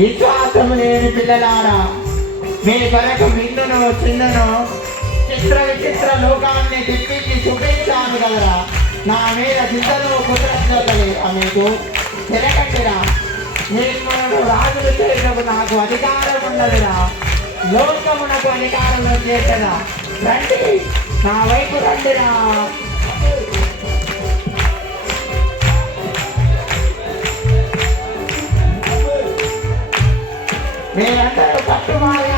విశ్వాసము లేని పిల్లలారా, మీ కొరకు విందును చిందును చిత్ర విచిత్ర లోకాన్ని తిప్పించి చూపించాను కదరా. నా మీద చింతలు కుట్రలు మీకు తిరగట్టిరా. నేను రాజులు చేయటకు నాకు అధికారం ఉన్నదిరా. లోకమునకు అధికారం చేసరా. రండి, నా వైపు రండిరా. మీరందరూ పట్టుమాలి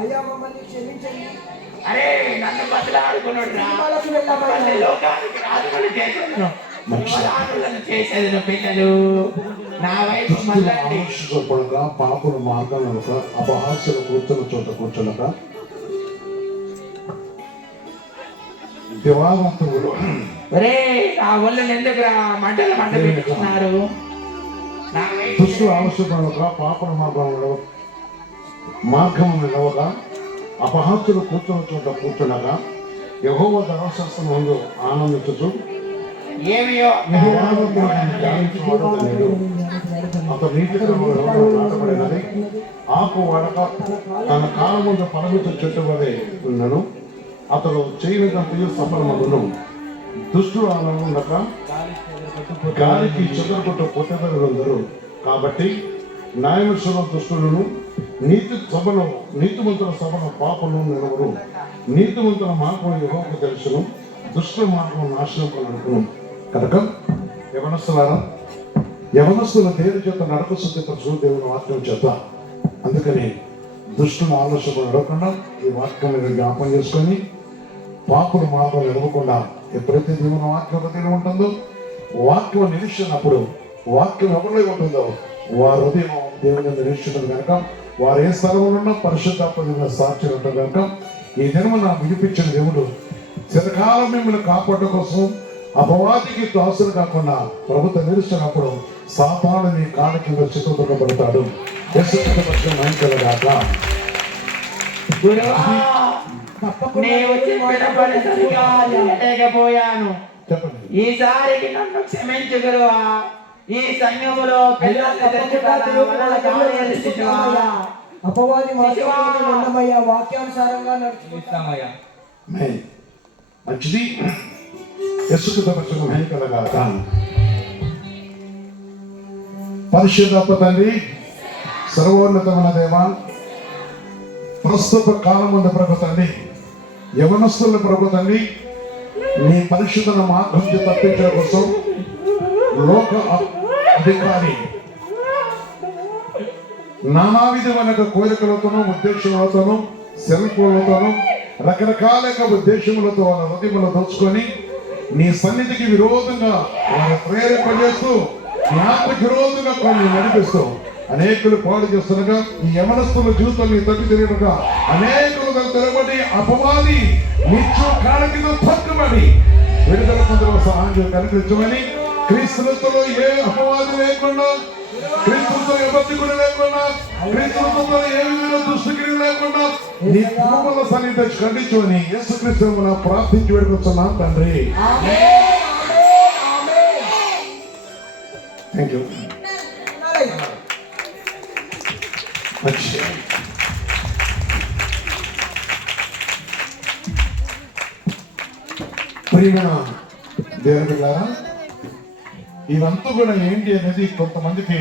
అయ్యా మమ్మల్ని క్షమించండి. అరే నన్ను బతలాడుకున్నాడు చేసేది పిల్లలు నా వైపు పాపల మార్గాలక అపహాస్యుల కూర్చున్న చోట కూర్చునక దివావంతులు ఒరే నా ఒళ్ళు ఎందుకు మంటలు మంట పెట్టుకున్నారు. దుష్టులు ఆవశ్యపడక పాపల మార్గము నిలవగా అపహాస్యులు కూర్చున్న చోట కూర్చునగా యెహోవా ధర్మశాస్త్రం ముందు ఆనందించుచు అతను నీటి నాటబడినది ఆకు వాడక తన కాలం ముందు పరమిత చెట్టు వలె ఉన్నను. అతడు చేయనిదంతయు సఫలమగును. దుష్టుడు ఆనందక గాలికి చెదరగొట్టు పొట్టెదరులందరూ. కాబట్టి న్యాయమర్శుల దుష్టులను నీతిమంతుల సభను పాపను నిలవరు. నీతిమంతుల మార్గం యెహోవాకు తెలుసును, దుష్టుల మార్గం నాశనం అనుకును. కనుక యవనస్తుల దేని చేత నడక శుద్ధిపరచు దేవుని వాక్యం చేత. అందుకని దుష్టుల ఆలోచన నడవకుండా ఈ వాక్యం మీద జ్ఞాపం చేసుకొని పాపుల మార్గం నిలవకుండా ఎప్పుడైతే దేవుని వాక్యం హృదయం ఉంటుందో, వాక్యం నిరీక్షించినప్పుడు వాక్యం ఎవరిలో ఉంటుందో వారి హృదయం దేవుని నిరీక్షించడం కనుక వారు ఏ స్థలంలో ఉన్నా పరిశుద్ధాత్మ సాక్షి ఉంటుంది కనుక ఈ దినమున విడిపించిన దేవుడు చిరకాలం మిమ్మల్ని కాపాడడం కోసం అపవాదికి దాసులు కాకుండా ప్రభుత్వ నిరీక్షించినప్పుడు సాతాను నీ కాళ్ళ కింద చిత్రపడతాడు. ఈసారికి నన్ను క్షమించు గురువా. ఈ సంఘములో అపవాది ఉండమయ్యా, వాక్యానుసారంగా నడుచుకుంటామయ్యా. మంచిది. కలగాక పరిశుద్ధ తండ్రి, సర్వోన్నతమైన దేవ, ప్రస్తుత కాలం ఉన్న ప్రభు తండ్రి, యవనస్తుల ప్రభు తండ్రి, నీ పరిశుద్ధ మార్గం తప్పించడం కోసం లోక అధికారి నానా విధమైన కోరికలతోనూ ఉద్దేశములతోనూ సెల్ఫోన్లతోనూ రకరకాల ఉద్దేశములతో వాళ్ళ హృదయములు దోచుకొని నీ సన్నిధికి విరోధంగా వారిని ప్రేరేపజేస్తూ నీ ఆత్మకి విరోధంగా కొన్ని నడిపిస్తూ అనేకులు పాడు చేస్తుండగా ఈ యవనస్తుల జీవితాన్ని తగ్గి తెలియగా అనేకులు తెరబడి అపవాది నిత్యం కాళ్ళ కింద తక్కుబడి విడుదల పొందడం సహాయం కనిపించమని, క్రీస్తులతో ఏ అపవాది లేకుండా, క్రీస్తులతో ఏ బతికుడు లేకుండా, క్రీస్తులతో ఏ విధంగా దుష్టగిరి లేకుండా నీ పాపల సన్నిధి ఖండించమని యేసుక్రీస్తు ప్రార్థించి వేడుకొస్తున్నాను తండ్రి. Thank you. ప్రియమైన దేవుని బిడ్డలారా, ఇవంతా కూడా ఏంటి అనేది కొంతమందికి